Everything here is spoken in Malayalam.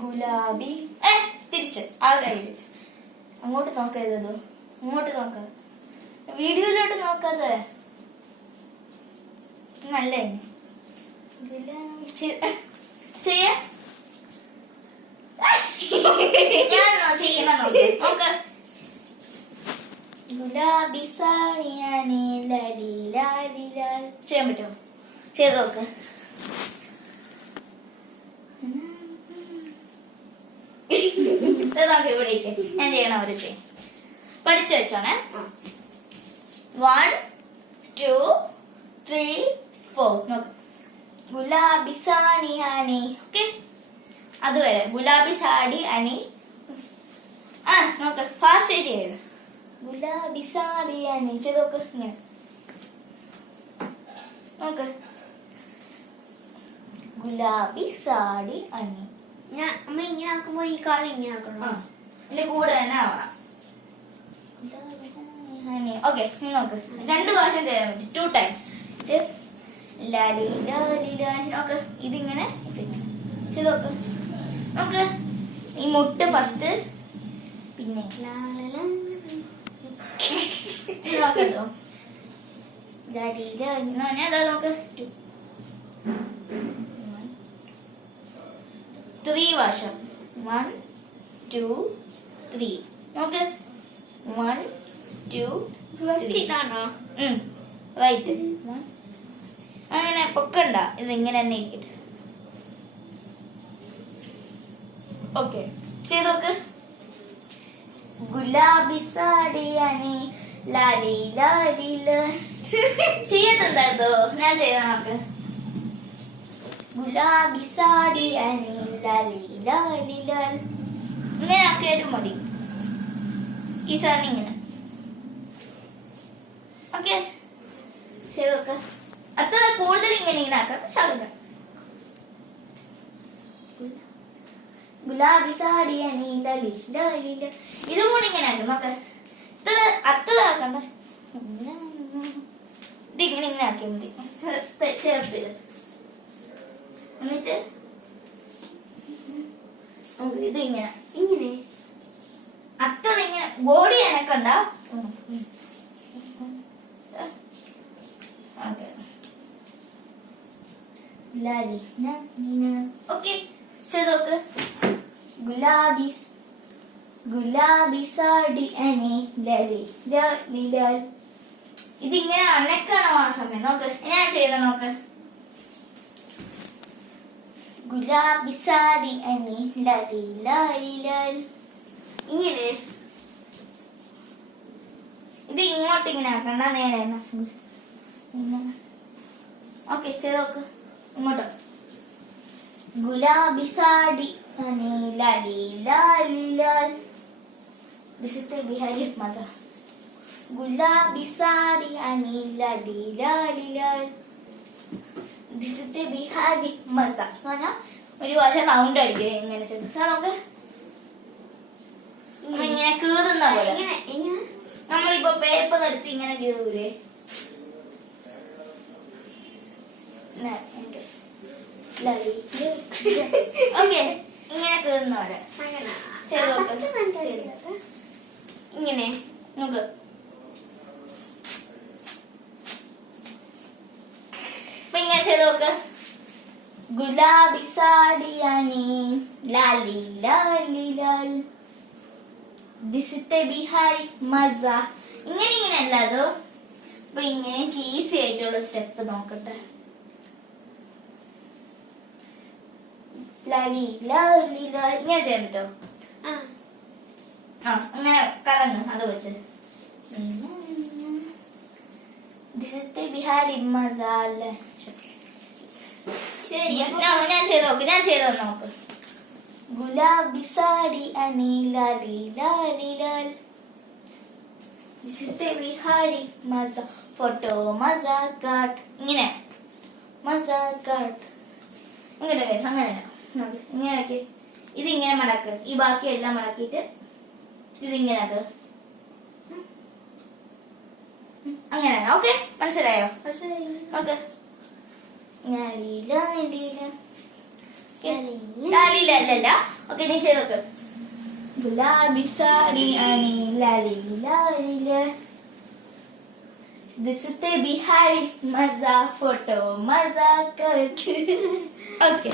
ഗുലാബി തിരിച്ച് ആളുടെ കയ്യിൽ വെച്ച് അങ്ങോട്ട് നോക്കരുത്, ഇങ്ങോട്ട് നോക്കാതെ, വീഡിയോയിലോട്ട് നോക്കാതെ നല്ല ചെയ്യ ഞാൻ ചെയ്യണ നോക്ക്. ഗുലാബി സാണിയാനെ ലാലി ലാലി ലാൽ ചെയ്യാൻ പറ്റുമോ? ചെയ്ത് നോക്ക്. നമുക്ക് ഇവിടേക്ക് ഞാൻ ചെയ്യണ ഒരു ചെയ്യും പഠിച്ചു വെച്ചോണേ. 1 2 3 4 നോക്ക്. ഗുലാബി സാണി അനി. ഓക്കെ, അതുവരെ ഗുലാബി സാടി അനി. നോക്ക് ഫാസ്റ്റ് ചെയ്യരുത്. ഗുലാബി സാടി അനി ചെയ്ത് നോക്ക്. ഇങ്ങനെ നോക്ക്. ഗുലാബി സാടി അനി. നമ്മൾ ഇങ്ങനെ ആക്കുമ്പോ ഈ കാലം ഇങ്ങനെ ആക്കണം. എന്റെ കൂടെ തന്നെ ആവണം. ഓക്കെ, നോക്ക് 2 പ്രാവശ്യം ചെയ്യാൻ പറ്റും. 2 ടൈംസ്. ലാലി ലാലി ലാലി. നോക്ക് ഇതിങ്ങനെ ചെയ്ത് നോക്ക്. നോക്ക് ഈ മുട്ട് ഫസ്റ്റ്, പിന്നെ നോക്കട്ടോ. ലാലി ലാലി. ഞാൻ നോക്ക് 3 പ്രാവശ്യം. 1 2 3 നോക്ക്. 1 2 3 റൈറ്റ്. അങ്ങനെ പൊക്കണ്ട, ഇത് ഇങ്ങനെ തന്നെ ഇരിക്കട്ടെ. ഓക്കെ, ചെയ്ത് നോക്ക്. ഗുലാബി സാടി അനി ലാലി ലാലി ചെയ്യത്തുണ്ടായിരുന്നോ? ഞാൻ ചെയ്ത നോക്ക്. ഗുലാബി സാടി അനി ലാലി ലാലി ലാൽ. ഇങ്ങനെ ആക്കിയാലും മതി. ഈ സാധനം ഇങ്ങനെ. ഓക്കെ, ചെയ്ത് നോക്ക്. അത്ര കൂടുതൽ ഇങ്ങനെ ആക്കണം. ശകലം. ഗുലാബി സാടി അനി ലാലി ലാലി ലാൽ. ഇതും കൂടി ഇങ്ങനെ ആക്കണം. നോക്ക് അത്ര ആക്കണ്ട. ഇതിങ്ങനെ ഇങ്ങനെ ആക്കിയാൽ മതി. ചേർത്തില്ല. എന്നിട്ട് ഇത് ഇങ്ങനെ ഇങ്ങനെ അത്ര ഇങ്ങനെ ബോഡി എനക്കണ്ട. ഓക്കെ, ചെയ്ത് നോക്ക്. ഗുലാബി സാടി അനി ലാലി ലാലി ലാൽ. ഇതിങ്ങനെ അനക്കണോ ആ സമയം? നോക്ക് ഞാൻ ചെയ്ത നോക്ക്. ഗുലാബി സാടി അനി ലാലി ലാലി ലാൽ. ഇങ്ങനെ ഇത് ഇങ്ങോട്ട് ഇങ്ങനെ ആക്കണ്ട, നേരെ. ഓക്കെ, ചെയ്ത് നോക്ക്. ഇങ്ങോട്ടോ. ഗുലാബി സാടി അനി ലാലി ലാലി ലാൽ. ദിസ് ഇസ് ബിഹാരി മസ. ഗുലാബി സാടി അനി ലാലി ലാലി ലാൽ. ദിസ് ഇസ് ബിഹാരി മസ. ഒരു വർഷം റൗണ്ട് അടിക്കുക ഇങ്ങനെ ചെയ്ത് നമുക്ക്. ഇങ്ങനെ കീറുന്ന പോലെ. നമ്മളിപ്പോ പേപ്പർ എടുത്ത് ഇങ്ങനെ കീറൂലേ? ഓക്കെ, ഇങ്ങനെ കീറുന്ന പോലെ ഇങ്ങനെ നോക്ക്. അപ്പൊ ഇങ്ങനെ ചെയ്ത് നോക്ക്. ഗുലാബി സാടി അനി ലാലി ലാലി ലാൽ. ദിസിത്തെ ബിഹാരി മസ. ഇങ്ങനെ അല്ലാതോ. അപ്പൊ ഇങ്ങനെ ഈസി ആയിട്ടുള്ള സ്റ്റെപ്പ് നോക്കട്ടെ. ലാലി ലാലി ലാൽ. ഇങ്ങനെ ചെയ്യാൻ പറ്റോ? അങ്ങനെ കലങ്ങ് അത് വെച്ച്. ദിസിത്തെ ബിഹാരി മസ. ശരി, ഞാൻ ചെയ്തോ നോക്ക്. ഗുലാബി സാടി അനി ലാലി ലാലി ലാൽ. ദിസിത്തെ ബിഹാരി മസ. ഫോട്ടോ മസ കാട്ട്. ഇങ്ങനെ മസ കാട്ട്. ഇങ്ങനെ അങ്ങനെ ഇങ്ങനെ ആക്കി. ഇതിങ്ങനെ മടക്ക്. ഈ ബാക്കി എല്ലാം മടക്കിയിട്ട് ഇതിങ്ങനെ ആക്ക്. അങ്ങനെ. ഓക്കെ, മനസ്സിലായോ? ഓക്കെ. ലാലിലല്ല ഓക്കെ നീ ചെയ്ത് നോക്ക്. ഗുലാബി സാരി आणि लाली लाली लाल दिसते बिहारी मजा फोटो मजा करते. ओके